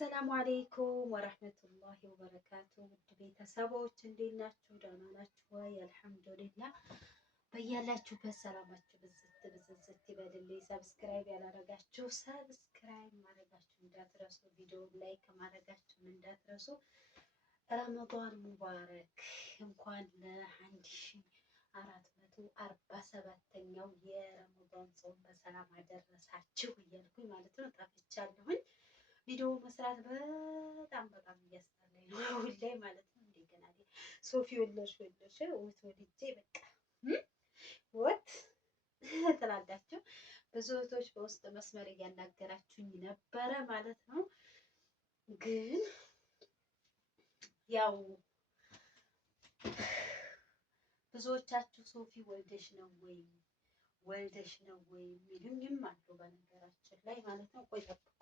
አሰላሙ አሌይኩም ወረህመቱላሂ ወበረካቱ። ውድ ቤተሰቦች እንዴት ናችሁ? ደህና ናችሁ ወይ? አልሐምዱሊላህ። በያላችሁበት ሰላማችሁ ብዝት ይበልልኝ። ሰብስክራይብ ያላረጋችሁ ሰብስክራይብ ማድረጋችሁ እንዳትረሱ፣ ቪዲዮ ላይክ ማድረጋችሁ እንዳትረሱ። ረመዳን ሙባረክ። እንኳን ለ1447ኛው የረመዳን ጾም በሰላም አደረሳችሁ እያልኩኝ ማለት ነው። ጠፍቻለሁኝ። ቪዲዮ መስራት በጣም እያስጠላኝ ነው አሁን ላይ ማለት ነው። እንደገና ሶፊ ወለሽ ወልጄ በቃ ወት ትላላችሁ። ብዙ እህቶች በውስጥ መስመር እያናገራችሁኝ ነበረ ማለት ነው። ግን ያው ብዙዎቻችሁ ሶፊ ወልደሽ ነው ወይ የሚሉኝም አሉ በነገራችን ላይ ማለት ነው። ቆይ ጠብቁኝ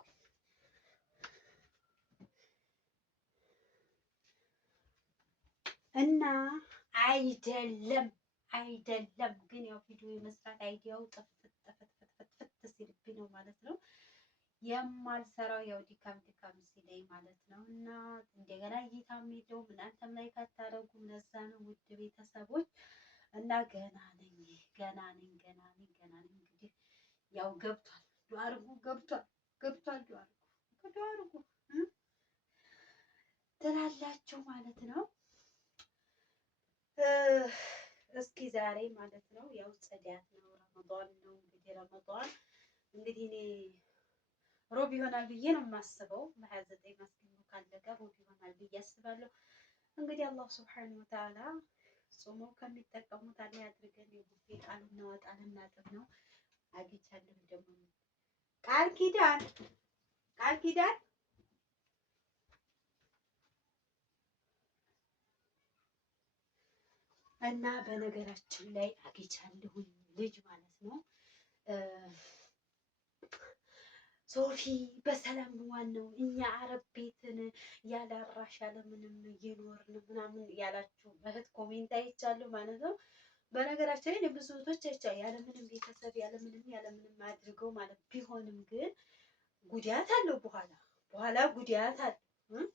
እና አይደለም ግን ያው ቪዲዮ የመስራት አይዲያው ጥፍት ሲልብኝ ነው ማለት ነው የማልሰራው። ያው ድካም ሲለኝ ማለት ነው። እና እንደገና እይታም የለውም እናንተም ላይ ካታረጉም ለዛ ነው ውድ ቤተሰቦች። እና ገና ነኝ እንግዲህ ያው ገብቷል ዱአ አድርጉ ትላላችሁ ማለት ነው። እስኪ ዛሬ ማለት ነው ያው ጽዳት ነው፣ ረመዳን ነው እንግዲህ እኔ ሮብ ይሆናል ብዬ ነው የማስበው። በ29 ማስገኙ ካለቀ ሮብ ይሆናል ብዬ አስባለሁ። እንግዲህ አላህ ሱብሓነሁ ወተዓላ ጾመው ከሚጠቀሙት አለ ያድርገን። የቡፌ ቃል እናወጣለን እናጥብ ነው አግኝቻለሁ። ደግሞ ቃል ኪዳን እና በነገራችን ላይ አግኝቻለሁኝ ልጅ ማለት ነው። ሶፊ በሰላም ዋናው እኛ አረብ ቤትን ያላራሽ ያለምንም እየኖርን ምናምን ያላችሁ እህት ኮሜንት አይቻለሁ ማለት ነው። በነገራችን ላይ ብዙ እህቶች አይቻለሁ ያለምንም ቤተሰብ ያለምንም አድርገው ማለት ቢሆንም ግን ጉዳት አለው። በኋላ ጉዳት አለው።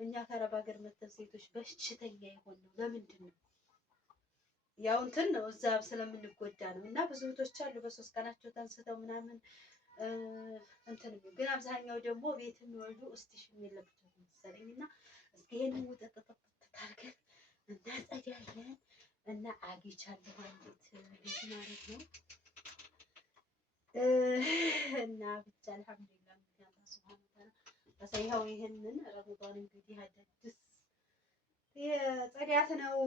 እኛ ከአረብ ሀገር መተን ሴቶች በሽተኛ የሆን ነው ለምንድን ነው? ያው እንትን ነው እዛ ስለምንጎዳ ነው። እና ብዙ እህቶች አሉ በሶስት ቀናቸው ተንስተው ምናምን እንትን ነው። ግን አብዛኛው ደግሞ ቤት የሚወልዱ እስቲሽም የለብቸው መሰለኝ። እና እስኪ ይሄንን ውጥጥጥ ታርገን እናጸዳለን እና አግኝቻለሁ አንዲት ልጅ ማለት ነው። እና ብቻ አልሐምዱሊላህ አላህ ሱብሃነሁ ወተዓላ በሰይሃው ይሄንን ረመዳን እንግዲህ አዲስ የጽዳት ነው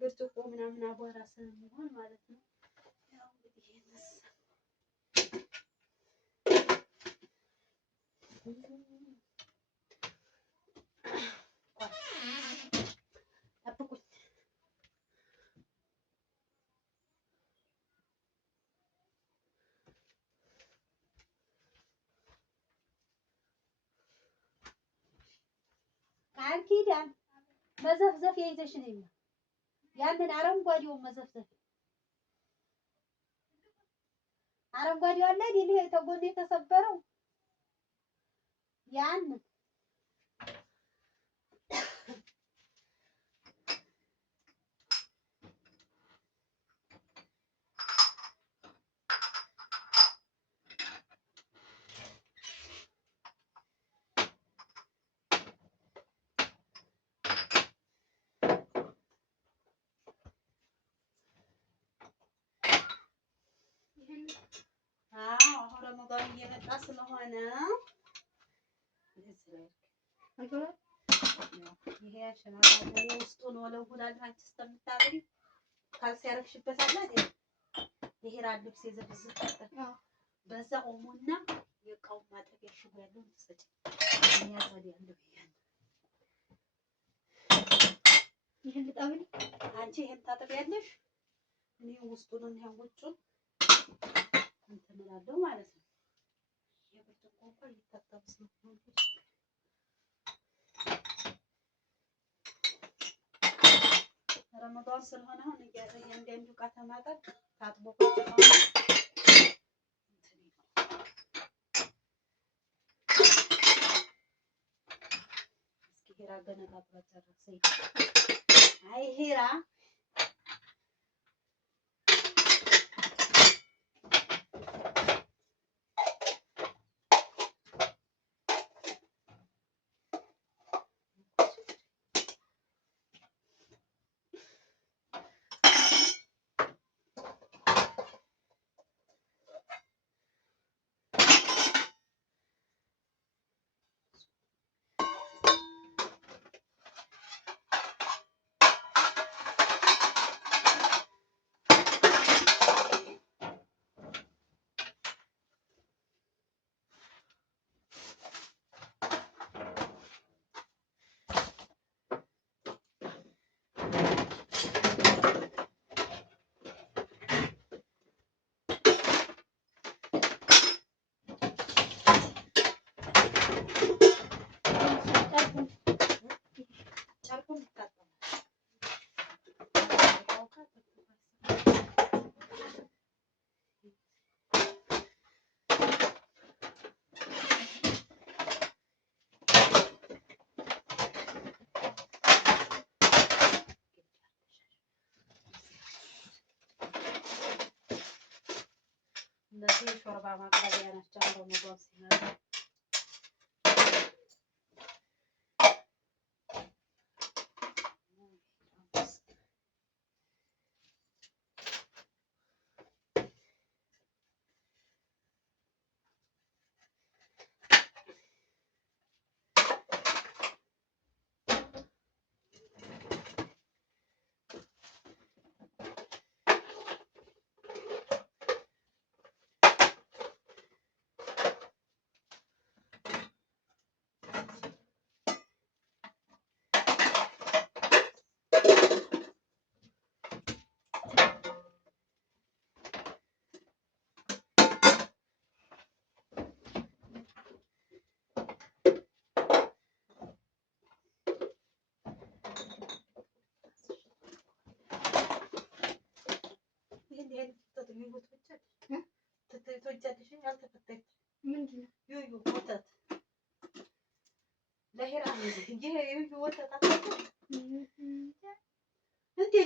ብርጭቆ ምናምን አቧራ ስለሚሆን ማለት ነው። ያው እንግዲህ ይሄንስ ጠብቁኝ። ቃል ኪዳን መዘፍዘፍ ይዘሽ ነኝ። ያንን አረንጓዴውን መዘፍዘፍ አረንጓዴው አለ አይደል? ይሄ ተጎን የተሰበረው ያንን ረመዳን እየመጣ ስለሆነ ይሄ ሸማኔ ውስጡን ወለውላል። አንቺ እስከምታጥሪ ካልሲ ያረግሽበታል አይደል? የሄራ ልብስ የዘብዝት በዛ ኦሞና የቃው ማጠቢያ ሽቦ ያለው ትሰጪ ያዘል ያለው ይሄን ልጣብኝ። አንቺ ይሄን ታጥቢያለሽ፣ እኔ ውስጡን እና ውጭውን እንትን እላለሁ ማለት ነው። የብርቱካን እንኳን ይታጠብስ ነው። ረመዳን ስለሆነ አሁን እያንዳንዱ ዕቃ ተማጠብ ታጥቦ ገነጣጥላ ጨረሰኝ። አይ ሂራ እነዚህ ሾርባ ማቅረቢያ ናቸው። ረመዳን ሲመጣ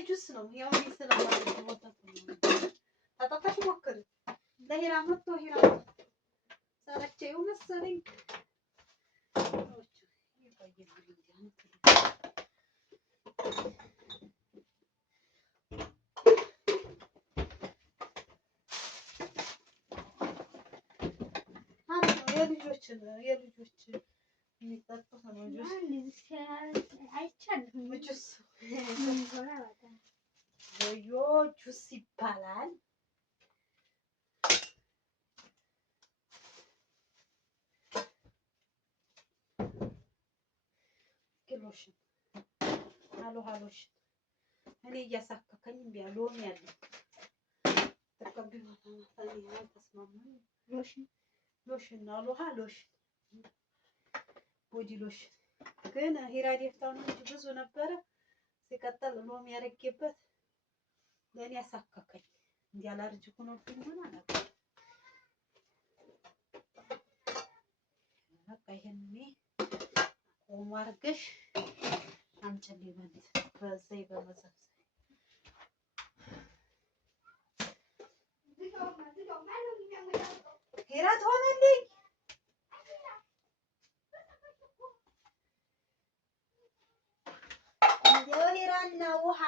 ጁስ ነው ያው ታጣጣሽ ሞክሪ ለሂራ መጥቶ ሂራ ሰራቸው መሰለኝ የልጆች የሚጠጡት ነው ጁስ አይቻልም ጁስ ዮዮ ጁስ ይባላል። ሎሽን ሀሎሽን እኔ እያሳከከኝ እምቢ አለ ሎሚ ያለ ተቀብዩ ተስማማኝ ሎሽን አሎሃ ሎሽን ቦዲ ሎሽን ግን ሂራዲ ፍታው ነው እንጂ ብዙ ነበረ። ሲቀጥል ሎሚ ያረገበት ለኔ ያሳከከኝ እንዲያላርጅ ሆኖብኝ ሆነ አላውቅም። በቃ ይሄን ቆሞ አድርገሽ አምጪልኝ በዘይ በመዘፍዘፍ ሂራት ሆነልኝ። ሂራና ውሃ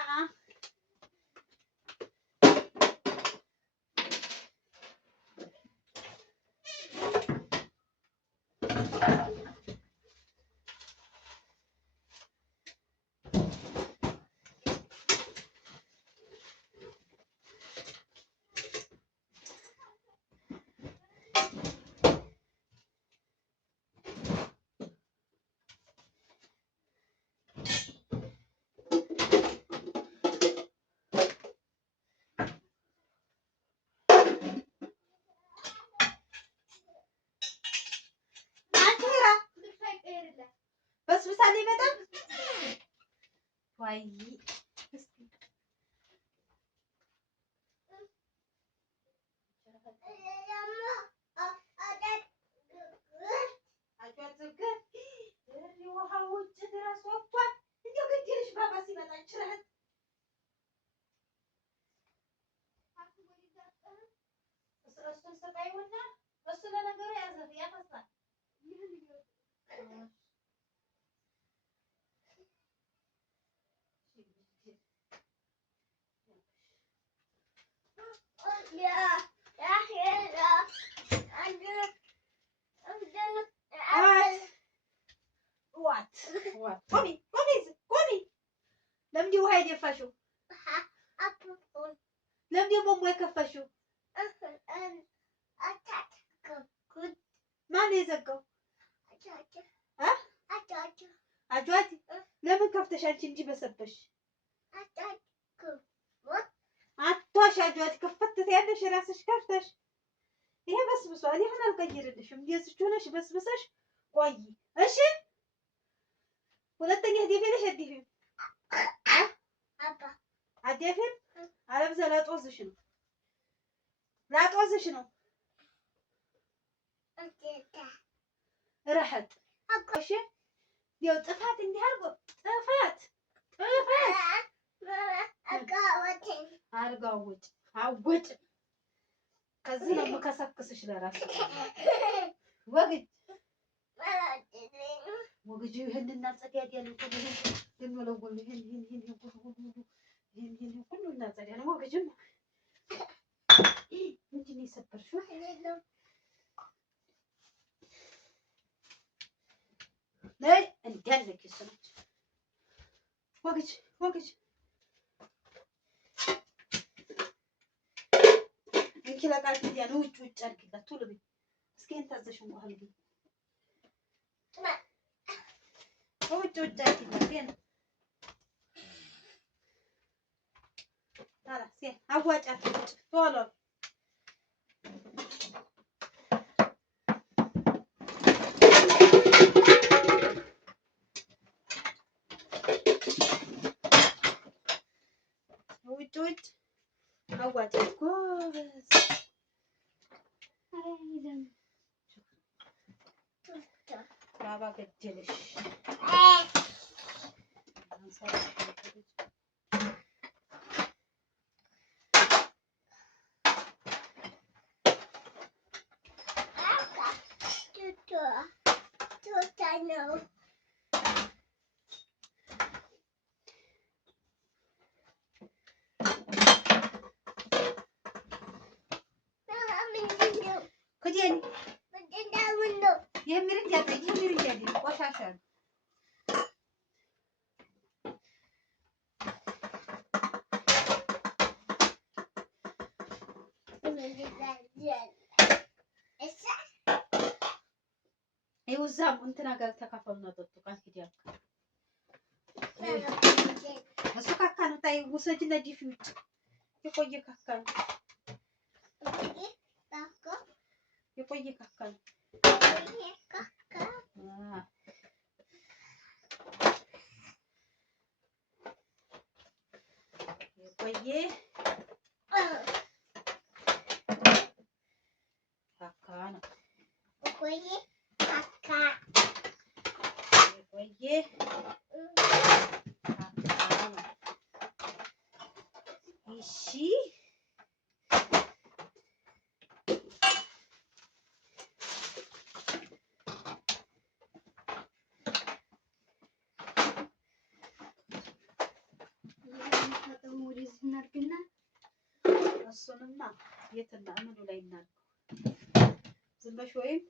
በስብሳሌ በጣም ዋይ ውሃ ውጭ ድረስ ተሰቃይውና እሱ ለነገሩ ያፈሳል። ቆሚ ለምንድን ውሃ የደፋሽው? ለምንድን ቦምቦ የከፈሽው? ማን የዘጋው? አጇት ለምን ከፍተሽ አንቺ እንጂ በሰበሽ አቷሽ አጇት ከፈት ያለሽ ራስሽ ከፍተሽ ይሄ በስብሷል። እኔ አሁን አልቀይርልሽም። እንደዚህ ሆነሽ በስብሰሽ ቆይ እሺ። ሁለተኛ ሄደሽ አትደፊም አትደፊም። አለብዛ ላጦዝሽ ነው ረሐት እሺ። ያው ጥፋት እንዲህ አድርጎ ጥፋት አወጭ ከዚህ ነው የምከሰክስሽ ለራስሽ ወግጅ ይሄንና ጸዲያድ ያለው የሚወለወል ይሄን ሁሉ እናጸዲያ ነው። ወግጅም ምንድን ነው የሰበርሽው? ነይ እንዳለክ ይስነች ወግጅ እንኪ ለቃል ኪዳን ውጭ አድርጊላት ቶሎ በይ። እስኪ እንታዘሽው እንኳን ልጅ ውጭ አድርጊላት ታላስ አዋጫት ቶሎ ውጭ አዋጫት ጎበዝ። ባባ ገደለሽ የሚል ቆሻሻ ነው። ይውዛም እንትና ጋር ተካፈሉና ጠጡ። ቃል ኪዳን እሱ ካካ ነው። ታይ ውሰጅና ዲፊ ውጭ የቆየ ካካ ነው። የቆየ ካካ ነው። የቆየ ካካ ነው። የቆየ ካካ ነው። እሺ እሱንማ የትና ምኑ ላይ እናድርገው? ዝም በሽ ወይም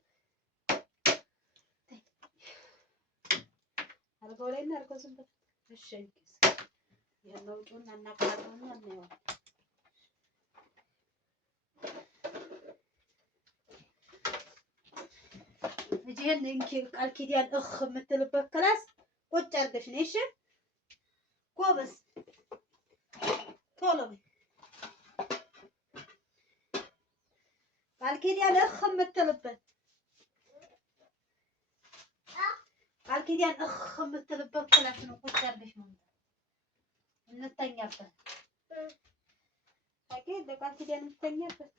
አልጋው ላይ እናድርገው። ዝም በሽ እሺ። ይሄን ውጪውና እናቀራረውና እናየዋለን። እጂህን እንኪ ቃል ኪዳን የምትልበት ክላስ ቁጭ አድርገሽ ነይ። እሺ ጎበዝ ቶሎ በይ። ቃል ኪዳን የምትልበት ቃል ኪዳን የምትልበት ክላስ ነው። ቁጭ አድርገሽ ነው እንተኛበት። ታውቂ ቃል ኪዳን እንተኛበት።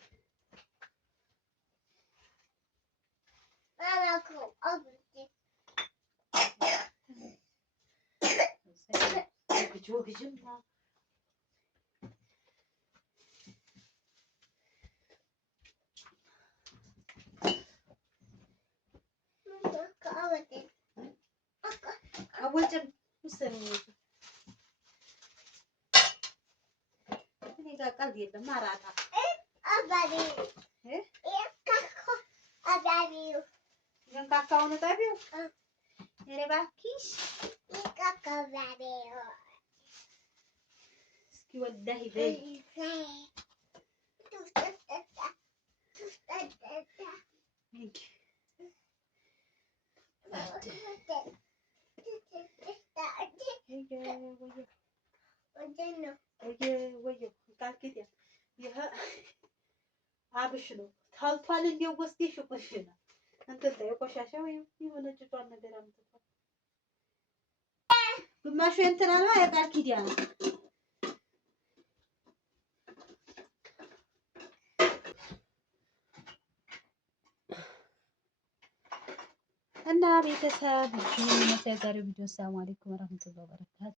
ወግጅማ አወጭም ውሰኝ እኔ ጋር ቀልድ የለም። አራጣ አባቢ አባቢ ካካውን ጠቢው ኧረ እባክሽ እስኪ ወላሂ በይ አብሽ ነው ታልቷል። እንደው ወስደሽ ቆሽና እንትን ላይ ቆሻሻ ወይ የሆነ ጭቷን ነገር አምጥቷል። ግማሹ እንትና ነው የቃል ኪዳን እና ቤተሰብ ይሄን መሰል ዛሬው ቪዲዮ ሰላም አለይኩም ወራህመቱላሂ ወበረካቱ።